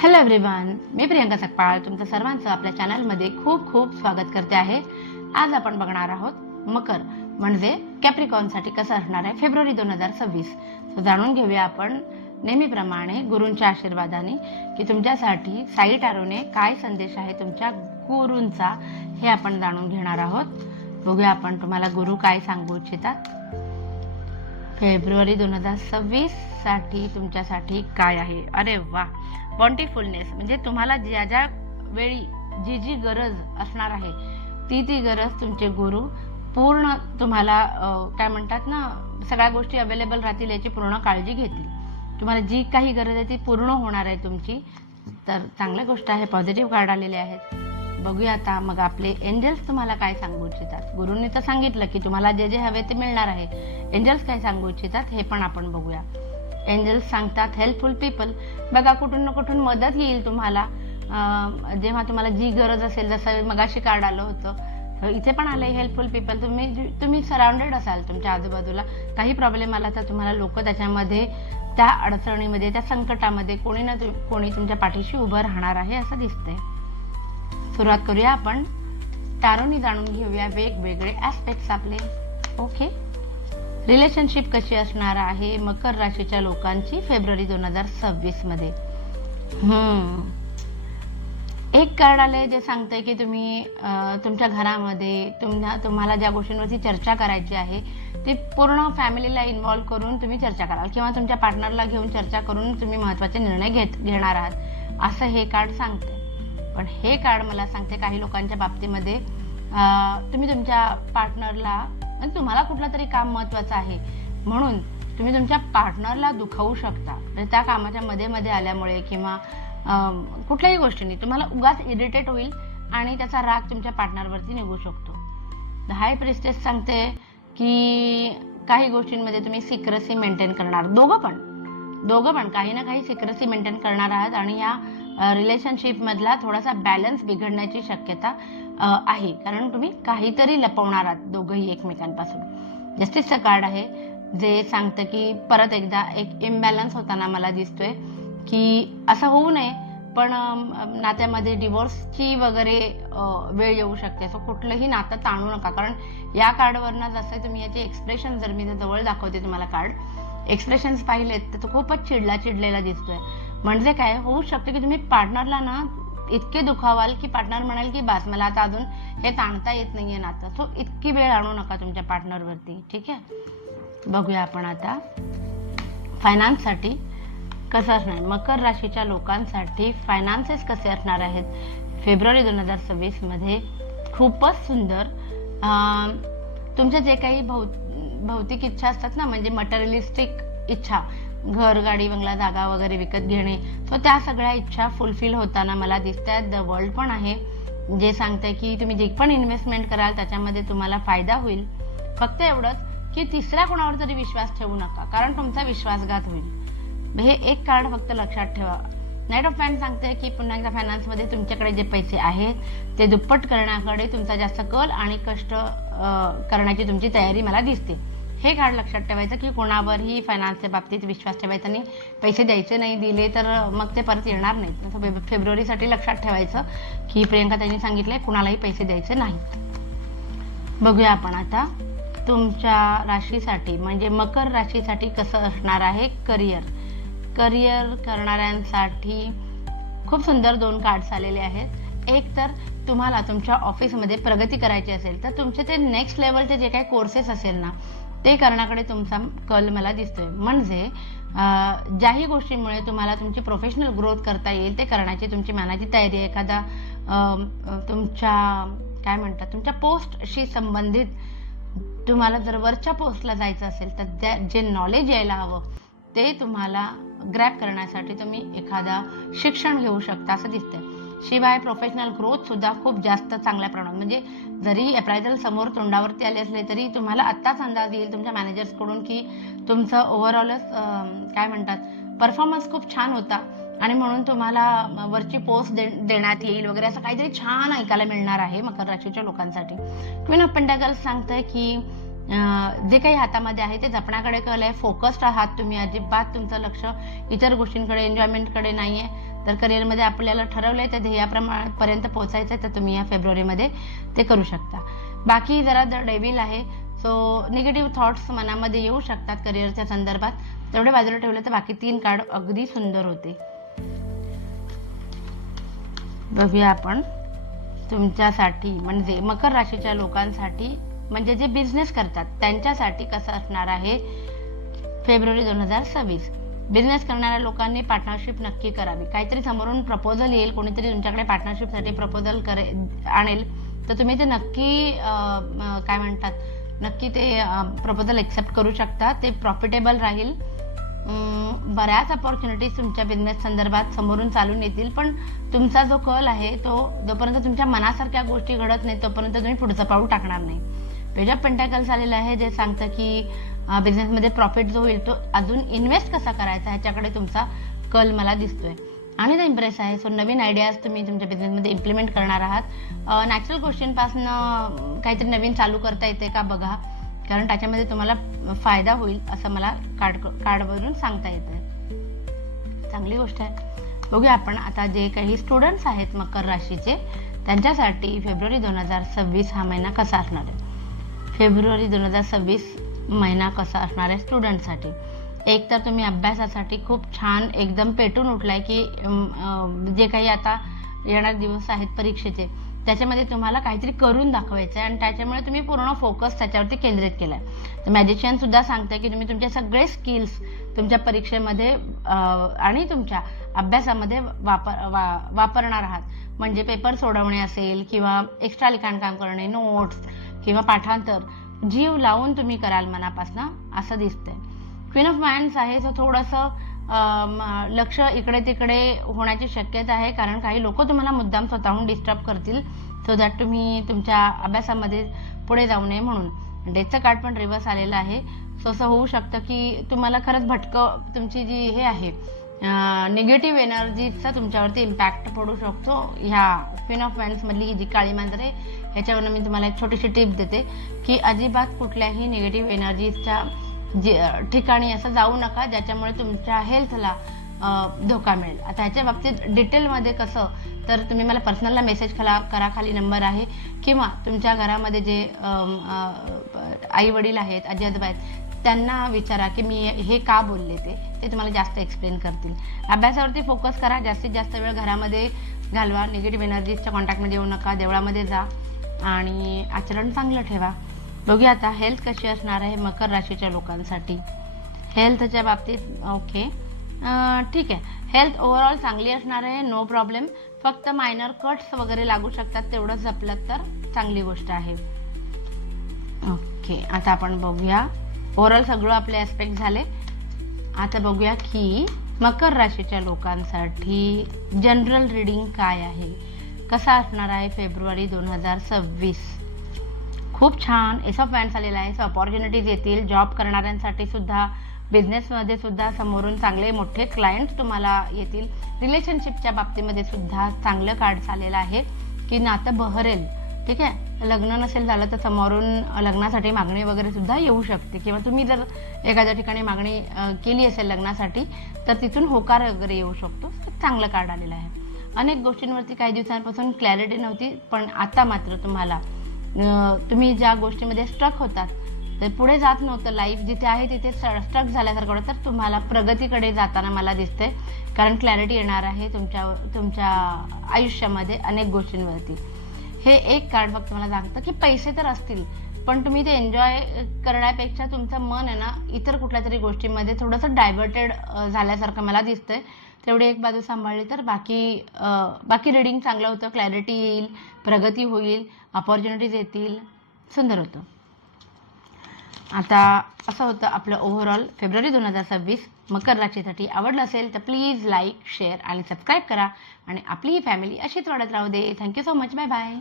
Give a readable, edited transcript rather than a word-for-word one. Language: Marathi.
हॅलो एव्हरीवन, मी प्रियंका सकपाळ तुमचं सर्वांचं आपल्या चॅनलमध्ये खूप खूप स्वागत करते आहे. आज आपण बघणार आहोत मकर म्हणजे कॅप्रिकॉनसाठी कसं असणार आहे फेब्रुवारी 2026. जाणून घेऊया आपण नेहमीप्रमाणे गुरूंच्या आशीर्वादाने की तुमच्यासाठी साई टॅरोने काय संदेश आहे तुमच्या गुरूंचा हे आपण जाणून घेणार आहोत. बघूया आपण तुम्हाला गुरु काय सांगू इच्छितात. फेब्रुवारी 2026 साठी तुमच्यासाठी काय आहे. अरे वा, बॉन्टीफुलनेस म्हणजे तुम्हाला ज्या ज्या वेळी जी जी गरज असणार आहे ती गरज तुमचे गुरु पूर्ण तुम्हाला काय म्हणतात ना, सगळ्या गोष्टी अवेलेबल राहतील याची पूर्ण काळजी घेतील. तुम्हाला जी काही गरज आहे ती पूर्ण होणार आहे तुमची. तर चांगली गोष्ट आहे, पॉझिटिव्ह कार्ड आलेले आहेत. बघूया आता मग आपले एंजल्स तुम्हाला काय सांगू इच्छितात. गुरूंनी तर सांगितलं की तुम्हाला जे जे हवे ते मिळणार आहे. एंजल्स काय सांगू इच्छितात हे पण आपण बघूया. एंजल्स सांगतात हेल्पफुल पीपल. बघा, कुठून ना कुठून मदत येईल तुम्हाला जेव्हा तुम्हाला जी गरज असेल. जसं मगाशी कार्ड आलं होतं, इथे पण आलंय हेल्पफुल पीपल. तुम्ही सराउंडेड असाल, तुमच्या आजूबाजूला काही प्रॉब्लेम आला तर तुम्हाला लोक त्याच्यामध्ये, त्या अडचणीमध्ये, त्या संकटामध्ये कोणी ना कोणी तुमच्या पाठीशी उभं राहणार आहे असं दिसतंय. सुरुवात करूया आपण टॅरोनी जाणून घेऊया वेगवेगळे ऍस्पेक्ट्स आपले. ओके, रिलेशनशिप कशी असणार आहे मकर राशीच्या लोकांची फेब्रुवारी 2026 मध्ये. एक कार्ड आलंय जे सांगतंय की तुम्ही तुमच्या घरामध्ये तुम्हाला ज्या गोष्टींवरती चर्चा करायची आहे ती पूर्ण फॅमिलीला इन्व्हॉल्व करून तुम्ही चर्चा कराल किंवा तुमच्या पार्टनरला घेऊन चर्चा करून तुम्ही महत्त्वाचे निर्णय घेणार आहात असं हे कार्ड सांगते. पण हे कार्ड मला सांगते काही लोकांच्या बाबतीमध्ये तुम्ही तुमच्या पार्टनरला, म्हणजे तुम्हाला कुठलं तरी काम महत्त्वाचं आहे म्हणून तुम्ही तुमच्या पार्टनरला दुखावू शकता. म्हणजे त्या कामाच्या मध्ये आल्यामुळे किंवा कुठल्याही गोष्टींनी तुम्हाला उगाच इरिटेट होईल आणि त्याचा राग तुमच्या पार्टनरवरती निघू शकतो. द हाय प्रिस्टेस सांगते की काही गोष्टींमध्ये तुम्ही सिक्रेसी मेंटेन करणार. दोघं पण काही ना काही सिक्रेसी मेंटेन करणार आहात आणि या रिलेशनशिप मधला थोडासा बॅलन्स बिघडण्याची शक्यता आहे, कारण तुम्ही काहीतरी लपवणार आहात दोघंही एकमेकांपासून. जस्टिसचं कार्ड आहे जे सांगतं की परत एकदा एक इम्बॅलन्स होताना मला दिसतोय की असं होऊ नये, पण नात्यामध्ये डिवोर्सची वगैरे वेळ येऊ शकते. सो कुठलंही नातं ताणू नका, कारण या कार्डवरनं जसं तुम्ही याचे एक्सप्रेशन, जर मी जवळ दाखवते तुम्हाला कार्ड एक्सप्रेशन्स पाहिलेत तर तो खूपच चिडलेला दिसतोय. म्हणजे काय होऊ शकतं की तुम्ही पार्टनरला ना इतके दुखावाल की पार्टनर म्हणाल की बस मला आता अजून हे ताणता येत नाहीये नातं. सो इतकी वेळ आणू नका तुमच्या पार्टनरवरती. ठीक आहे, बघूया आपण आता फायनान्ससाठी कसं असणार. मकर राशीच्या लोकांसाठी फायनान्सेस कसे असणार आहेत फेब्रुवारी 2026 मध्ये. खूपच सुंदर. तुमच्या जे काही भौतिक इच्छा असतात ना, म्हणजे मटेरियलिस्टिक इच्छा, घर, गाडी, बंगला, जागा वगैरे विकत घेणे, तर त्या सगळ्या इच्छा फुलफिल होताना मला दिसतात. द वर्ल्ड पण आहे जे सांगतंय की तुम्ही जे पण इन्व्हेस्टमेंट कराल त्याच्यामध्ये तुम्हाला फायदा होईल. फक्त एवढंच की तिसऱ्या कोणावर तरी विश्वास ठेवू नका, कारण तुमचा विश्वासघात होईल. हे एक कार्ड फक्त लक्षात ठेवा. नाईट ऑफ पॅन्ट सांगते की पुन्हा एकदा फायनान्समध्ये तुमच्याकडे जे पैसे आहेत ते दुप्पट करण्याकडे तुमचा जास्त कल आणि कष्ट करण्याची तुमची तयारी मला दिसते. हे कार्ड लक्षात ठेवायचं की कोणावरही फायनान्सच्या बाबतीत विश्वास ठेवायचा नाही. पैसे द्यायचे नाही, दिले तर मग ते परत येणार नाहीत. फेब्रुवारीसाठी लक्षात ठेवायचं की प्रियंका त्यांनी सांगितलंय कुणालाही पैसे द्यायचे नाहीत. बघूया आपण आता तुमच्या राशीसाठी म्हणजे मकर राशीसाठी कसं असणार आहे करिअर करणाऱ्यांसाठी. खूप सुंदर 2 कार्ड्स आलेले आहेत. एक तर तुम्हाला तुमच्या ऑफिसमध्ये प्रगती करायची असेल तर तुमचे ते नेक्स्ट लेवलचे जे काही कोर्सेस असेल ना ते करण्याकडे तुमचा कल मला दिसतोय. म्हणजे ज्याही गोष्टींमुळे तुम्हाला तुमची प्रोफेशनल ग्रोथ करता येईल ते करण्याची तुमची मनाची तयारी आहे. एखादा तुमच्या काय म्हणतात तुमच्या पोस्टशी संबंधित तुम्हाला जर वरच्या पोस्टला जायचं असेल तर जे नॉलेज यायला हवं ते तुम्हाला ग्रॅब करण्यासाठी तुम्ही एखादा शिक्षण घेऊ शकता असं दिसतंय. शिवाय प्रोफेशनल ग्रोथ सुद्धा खूप जास्त चांगल्या प्रमाणात, म्हणजे जरी अप्रायझल समोर तोंडावरती आले असले तरी तुम्हाला आत्ताच अंदाज येईल तुमच्या मॅनेजर्सकडून की तुमचं ओव्हरऑलच काय म्हणतात परफॉर्मन्स खूप छान होता आणि म्हणून तुम्हाला वरची पोस्ट देण्यात येईल वगैरे असं काहीतरी छान ऐकायला मिळणार आहे मकर राशीच्या लोकांसाठी. क्वीन ऑफ पेंटाकल्स सांगतंय की जे काही हातामध्ये आहे ते जपण्याकडे कल आहे. फोकस्ड आहात तुम्ही, अजिबात तुमचं लक्ष इतर गोष्टींकडे, एन्जॉयमेंटकडे नाहीये. तर करिअरमध्ये आपल्याला ठरवलं आहे त्या ध्येयापर्यंत पोहोचायचं आहे तर तुम्ही या फेब्रुवारीमध्ये ते करू शकता. बाकी जरा डेव्हिल आहे, सो निगेटिव्ह थॉट्स मनामध्ये येऊ शकतात करिअरच्या संदर्भात, तेवढे बाजूला ठेवलं तर बाकी 3 कार्ड अगदी सुंदर होते. बघूया आपण तुमच्यासाठी म्हणजे मकर राशीच्या लोकांसाठी, म्हणजे जे बिझनेस करतात त्यांच्यासाठी कसं असणार आहे फेब्रुवारी 2026. बिझनेस करणाऱ्या लोकांनी पार्टनरशिप नक्की करावी. काहीतरी समोरून प्रपोजल येईल, कोणीतरी तुमच्याकडे पार्टनरशिपसाठी प्रपोजल आणेल, तर तुम्ही ते नक्की काय म्हणतात, नक्की ते प्रपोजल एक्सेप्ट करू शकता. ते प्रॉफिटेबल राहील. बऱ्याच अपॉर्च्युनिटीज तुमच्या बिझनेस संदर्भात समोरून चालून येतील, पण तुमचा जो कल आहे तो जोपर्यंत तुमच्या मनासारख्या गोष्टी घडत नाही तोपर्यंत तुम्ही पुढचं पाऊल टाकणार नाही. पेज ऑफ पेंटाकल्स आलेलं आहे जे सांगतं की बिझनेसमध्ये प्रॉफिट जो होईल तो अजून इन्व्हेस्ट कसा करायचा ह्याच्याकडे तुमचा कल मला दिसतोय आणि ते इम्प्रेस आहे. सो नवीन आयडियाज तुम्ही तुमच्या बिझनेसमध्ये इम्प्लिमेंट करणार आहात. नॅचरल गोष्टींपासून काहीतरी नवीन चालू करता येते का बघा, कारण त्याच्यामध्ये तुम्हाला फायदा होईल असं मला कार्डवरून सांगता येतं. चांगली गोष्ट आहे. बघूया आपण आता जे काही स्टुडंट्स आहेत मकर राशीचे त्यांच्यासाठी फेब्रुवारी 2026 हा महिना कसा असणार आहे. फेब्रुवारी 2026 महिना कसा असणार आहे स्टुडंटसाठी. एक तर तुम्ही अभ्यासासाठी खूप छान एकदम पेटून उठलाय की जे काही आता येणारे दिवस आहेत परीक्षेचे त्याच्यामध्ये तुम्हाला काहीतरी करून दाखवायचं आहे आणि त्याच्यामुळे तुम्ही पूर्ण फोकस त्याच्यावरती केंद्रित केला आहे. तर मॅजिशियन सुद्धा सांगतं की तुम्ही तुमचे सगळे स्किल्स तुमच्या परीक्षेमध्ये आणि तुमच्या अभ्यासामध्ये वापरणार आहात. म्हणजे पेपर सोडवणे असेल किंवा एक्स्ट्रा लिखाणकाम करणे, नोट्स किंवा पाठांतर जीव लावून तुम्ही कराल मनापासून असं दिसतंय. क्वीन ऑफ वॅन्ड्स आहे, जो थोडंसं लक्ष इकडे तिकडे होण्याची शक्यता आहे, कारण काही लोक तुम्हाला मुद्दाम स्वतःहून डिस्टर्ब करतील सो दॅट तुम्ही तुमच्या अभ्यासामध्ये पुढे जाऊ नये म्हणून. डेथचं कार्ड पण रिव्हर्स आलेलं आहे. सो असं होऊ शकतं की तुम्हाला खरंच तुमची जी हे आहे निगेटिव्ह एनर्जीचा तुमच्यावरती इम्पॅक्ट पडू शकतो. ह्या क्वीन ऑफ वॅन्ड्समधली ही जी काळी मांजर आहे ह्याच्यावरून मी तुम्हाला एक छोटीशी टिप देते की अजिबात कुठल्याही निगेटिव्ह एनर्जीच्या ठिकाणी असं जाऊ नका ज्याच्यामुळे तुमच्या हेल्थला धोका मिळेल. आता ह्याच्या बाबतीत डिटेलमध्ये कसं, तर तुम्ही मला पर्सनलला मेसेज करा, खाली नंबर आहे, किंवा तुमच्या घरामध्ये जे आई वडील आहेत, आजी आजोबा आहेत त्यांना विचारा की मी हे का बोलले, ते तुम्हाला जास्त एक्सप्लेन करतील. अभ्यासावरती फोकस करा, जास्तीत जास्त वेळ घरामध्ये घालवा, निगेटिव्ह एनर्जीजच्या कॉन्टॅक्टमध्ये येऊ नका, देवळामध्ये जा आणि आचरण चांगलं ठेवा. बघूया आता हेल्थ कशी असणार आहे मकर राशीच्या लोकांसाठी. हेल्थच्या बाबतीत ओके, ठीक आहे. हेल्थ ओव्हरऑल चांगली असणार आहे, नो प्रॉब्लेम. फक्त मायनर कट्स वगैरे लागू शकतात, तेवढं जपलं तर चांगली गोष्ट आहे. ओके, आता आपण बघूया ओव्हरऑल सगळं आपले ॲस्पेक्ट झाले. आता बघूया की मकर राशीच्या लोकांसाठी जनरल रीडिंग काय आहे, कसा असणार आहे फेब्रुवारी 2026. खूप छान एस ऑफ वॅन्ड्स आलेला आहे. सो अपॉर्च्युनिटीज येतील जॉब करणाऱ्यांसाठी सुद्धा, बिझनेसमध्ये सुद्धा समोरून चांगले मोठे क्लायंट्स तुम्हाला येतील. रिलेशनशिपच्या बाबतीमध्ये सुद्धा चांगलं कार्ड आलेलं आहे की नातं बहरेल. ठीक आहे, लग्न नसेल झालं तर समोरून लग्नासाठी मागणी वगैरे सुद्धा येऊ शकते, किंवा तुम्ही जर एखाद्या ठिकाणी मागणी केली असेल लग्नासाठी तर तिथून होकार वगैरे येऊ शकतो. चांगलं कार्ड आलेलं आहे. अनेक गोष्टींवरती काही दिवसांपासून क्लॅरिटी नव्हती, पण आता मात्र तुम्ही ज्या गोष्टीमध्ये स्ट्रक होतात ते पुढे जात नव्हतं, लाईफ जिथे आहे तिथे स्ट्रक झाल्यासारखं वाटतं, तर तुम्हाला प्रगतीकडे जाताना मला दिसतंय, कारण क्लॅरिटी येणार आहे तुमच्या आयुष्यामध्ये अनेक गोष्टींवरती. हे एक कार्ड फक्त मला सांगतं की पैसे तर असतील पण तुम्ही ते एन्जॉय करण्यापेक्षा तुमचं मन आहे ना इतर कुठल्या तरी गोष्टींमध्ये थोडंसं डायव्हर्टेड झाल्यासारखं मला दिसतंय. तेवढी एक बाजू सांभाळली तर बाकी रीडिंग चांगलं होतं, क्लॅरिटी येईल, प्रगती होईल, अपॉर्च्युनिटीज येतील, सुंदर होतं. आता असं होतं आपलं ओव्हरऑल फेब्रुवारी 2026 मकर राशीसाठी. आवडलं असेल तर प्लीज लाईक, शेअर आणि सबस्क्राईब करा आणि आपली ही फॅमिली अशीच वाढत राहू दे. Thank you so much. Bye bye.